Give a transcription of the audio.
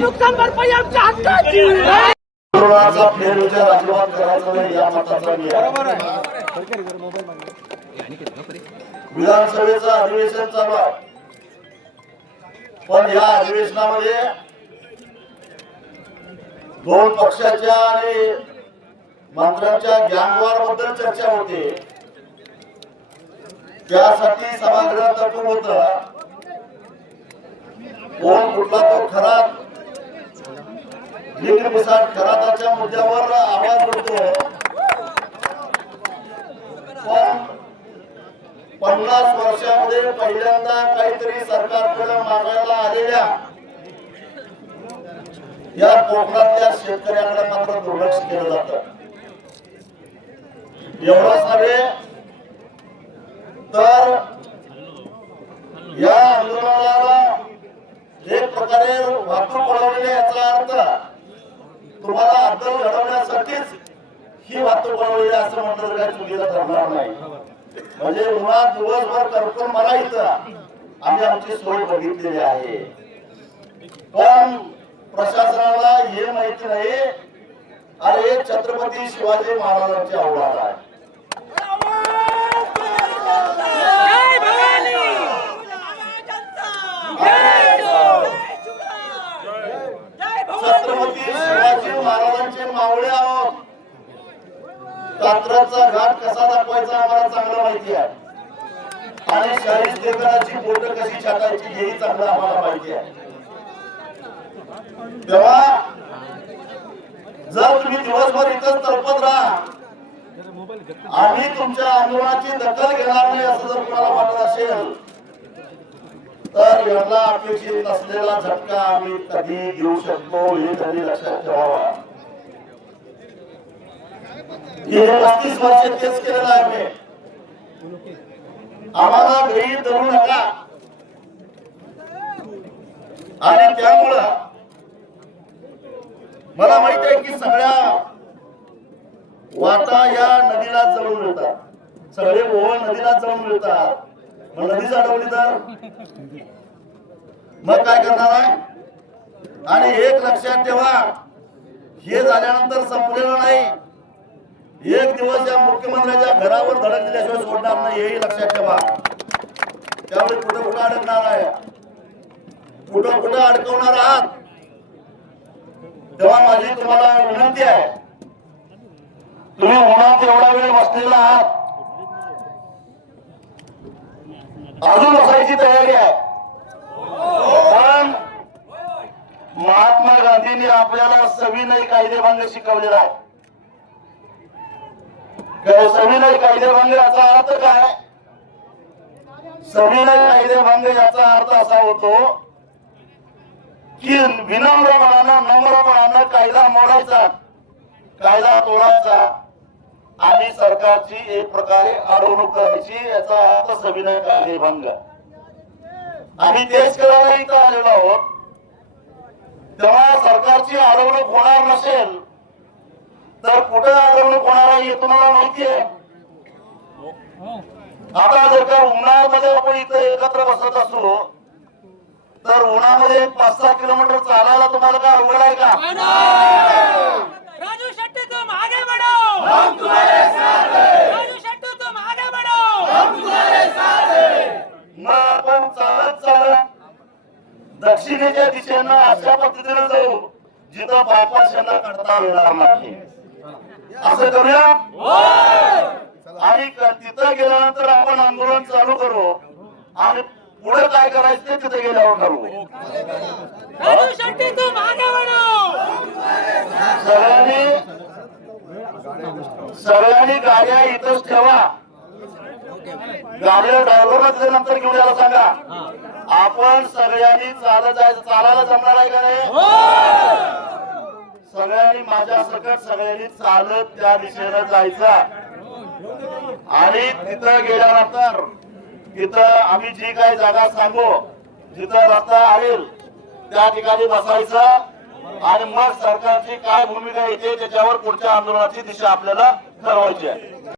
नुकसान भरपाई आमच्या हक्काची. कोरोनाचा फेरविचार अजिबात करायचा नाही या मताचा मी आहे. विधानसभेचं अधिवेशन चालू आहे, पण या अधिवेशनामध्ये दोन पक्षाच्या आणि मंत्र्यांच्या गँगवॉर बद्दल चर्चा होते. त्यासाठी सभागृह तटून होतं. कोण कुठला तो खरात खराताच्या मुद्द्यावर आवाज उठतो. पण 50 वर्षामध्ये पहिल्यांदा काहीतरी सरकारकडे मागायला आलेल्या या कोकणातल्या शेतकऱ्यांकडे मात्र दुर्लक्ष केलं जातं. एवढंच नव्हे तर या आंदोलनाला एक प्रकारे वाहतूक वळवणे याचा अर्थ तुम्हाला अद्दल घडवण्यासाठीच ही वाहतूक वळवली असं म्हटलं तर काही चुकीचं ठरणार नाही. म्हणजे उन्हात दिवसभर करतो मला इथं आम्ही आमची सोय बघितलेली आहे. पण प्रशासनाला हे माहिती नाही, अरे छत्रपती शिवाजी महाराजांची आवड आहे. छत्रपती शिवाजी महाराजांचे मावळे आहोत. कात्रजचा घाट कसा दाखवायचा आम्हाला चांगलं माहिती आहे, आणि शाहीर देवराची बोट कशी छाटायची हेही चांगलं आम्हाला माहिती आहे. तेव्हा जर तुम्ही दिवसभर इथंच तळपत राहा, आम्ही तुमच्या आंदोलनाची दखल घेणार नाही असं जर तुम्हाला वाटत असेल तर याला अपेक्षित नसलेला झटका आम्ही कधी देऊ शकतो हे कधी लक्षात ठेवावा. 35 वर्ष तेच केलेलं आहे. आम्हाला गैर धरू नका. आणि त्यामुळं मला माहित आहे की सगळ्या वाटा या नदीला जवळ मिळतात, सगळे ओव्हळ नदीला जवळ मिळतात. मग नदी अडवली तर मग काय करणार आहे? आणि एक लक्षात ठेवा, हे झाल्यानंतर संपलेलं नाही. एक दिवस या मुख्यमंत्र्यांच्या घरावर धडक दिल्याशिवाय सोडणार नाही हेही लक्षात ठेवा. त्यामुळे कुठं कुठं अडकणार आहे, कुठं कुठं अडकवणार आहात. तेव्हा माझी तुम्हाला विनंती आहे, तुम्ही उन्हात एवढा वेळ बसलेला आहात, अजून बसायची तयारी आहे. पण महात्मा गांधींनी आपल्याला सविनय कायदेभंग शिकवलेला आहे. सविनय कायदेभंग याचा अर्थ काय? सविनय कायदेभंग याचा अर्थ असा होतो की विनम्रपणानं नम्रपणानं कायदा मोडायचा, कायदा तोडायचा आणि सरकारची एक प्रकारे अडवणूक करायची, याचा अर्थ सविनय कायदेभंग. आम्ही तेच करायला इथं आलेलो आहोत. तेव्हा सरकारची अडवणूक होणार नसेल तर कुठे अडवणूक होणार आहे हे तुम्हाला माहिती आहे. आता जर का उन्हाळ्यामध्ये आपण इथं एकत्र बसत असलो तर उन्हामध्ये 5-6 किलोमीटर चालायला तुम्हाला काय अवघड आहे का? राजू शेट्टी तुम आगे बढ़ो, हम तुम्हारे साथ हैं. राजू शेट्टी तुम आगे बढ़ो, हम तुम्हारे साथ हैं. मग आपण चालत चालत दक्षिणेच्या दिशेनं अशा पद्धतीने जाऊ जिथं बायपास यांना काढता येणार नाही. असं करूया आणि तिथं गेल्यानंतर आपण आंदोलन चालू करू आणि पुढे काय करायचं ते तिथे गेल्यावर करू. राजू शेट्टी तुम आगे बढ़ो. सगळ्यांनी गाड्या इथंच ठेवा. गाडीला ड्रायव्हरला दिल्यानंतर घेऊन यायला सांगा. आपण सगळ्यांनी चालत जायचं. चालायला जमणार आहे का नाही? सगळ्यांनी माझ्या सकट सगळ्यांनी चालत त्या दिशेनं जायचं आणि तिथं गेल्यानंतर तिथं आम्ही जी काही जागा सांगू जिथं रस्ता आणेल त्या ठिकाणी बसायचं आणि मग सरकारची काय भूमिका येते त्याच्यावर पुढच्या आंदोलनाची दिशा आपल्याला ठरवायची आहे.